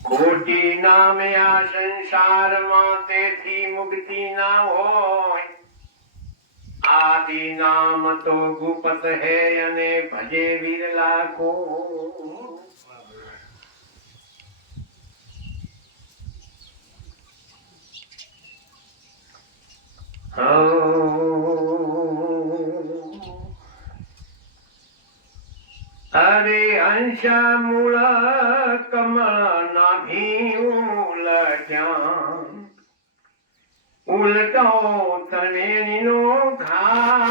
ખોટી નામે આ સંસારમાં તેથી મુક્તિ ના હોય આદિ નામ તો ગુપત હે અને ભજે વીર લાખો અરે અંશ મૂળ કમળ નાભી ઉલટ્યા ઉલટો ત્રણેણીનો ઘાત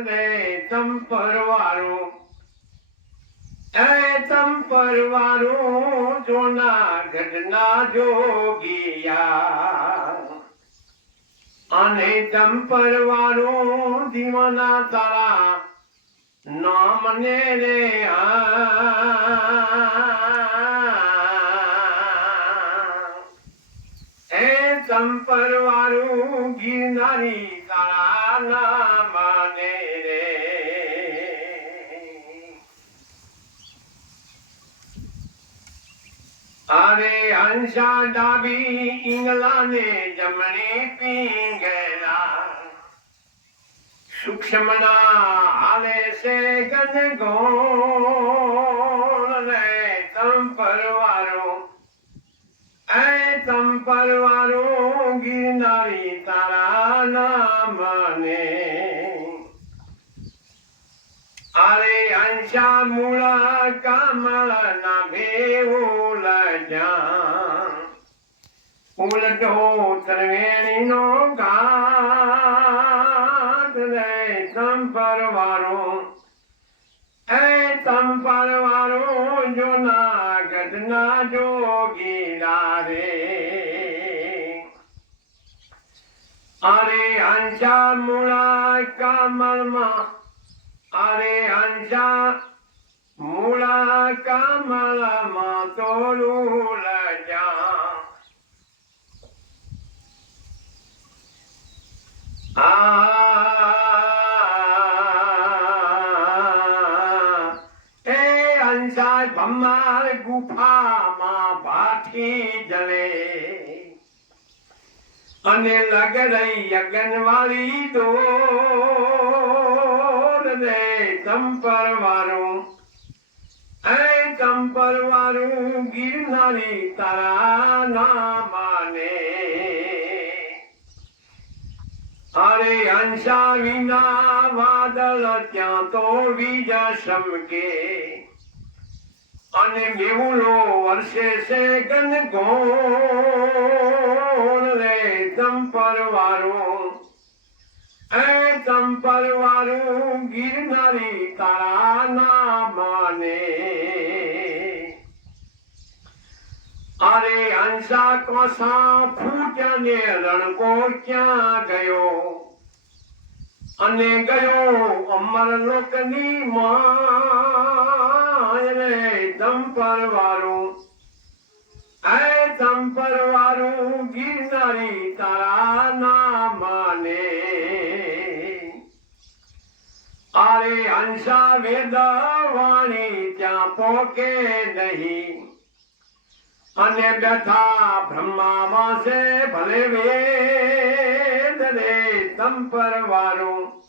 રે ચંપરવાળું એ દીવાના તારા નામ ને રે એ સંપર વાળું ગિરનારી તારા નામ રે. અરે અંશા ડાબી ઇંગલાને જમણી પિંગલા સૂક્ષ્મના હાલે છે ગન ગોળ રે સંપરવારો એ સંપરવારો ગિરનારી તારા નામને. અરે અંશા મૂળ કમળ ના ઉલટો ત્રવેણીનો ઘાટ જુનાગઢ ના જોગીરા રે અરે અંશા મૂળા કમળમાં અરે અંશા મૂળા કમળમાં તોલું લજા આ અંસાર ભમાર ગુફામાં ભાઠી જલે. અને લગડઈ અગનવાળી દોર રે ચંપરવાળું એ ચંપરવાળું ગિરનારી તારા નામાને. અરે અંશા વિના વાદળ ત્યાં તો બીજા સમકે અને મેહુલો વર્ષે છે ગન ગોળ રે તમ વાળું એ તમ વાળું ગિરનારી તારા ના માને અરે અંશા કોસા ફૂટ્યા ને રણકો ક્યાં ગયો? અને ગયો અમર લોકની માય રે ચંપર વાળું એ ચંપર વાળું ગિરનારી તારા નામને. અરે અંશા વેદ વાણી ત્યાં પોકે નહીં. અને બેઠા બ્રહ્મામાં છે ભલે વેદ રે સંપર વાળું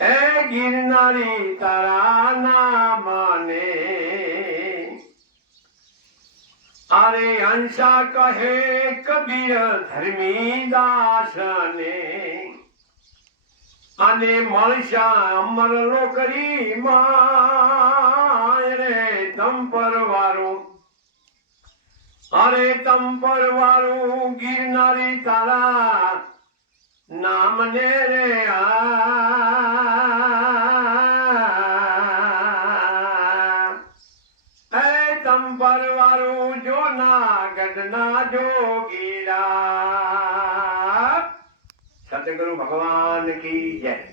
એ ગિરનારી તારા નામને અરે અંશા કહે કબીર ધર્મી દાસને. અને મળશા અમર લોકરી કરી રે સંપર વાળું અરે તંપર વાળું ગિરનારી તારા નામને રે આ ના જોગીરા. સતગુરુ ભગવાન કી જય.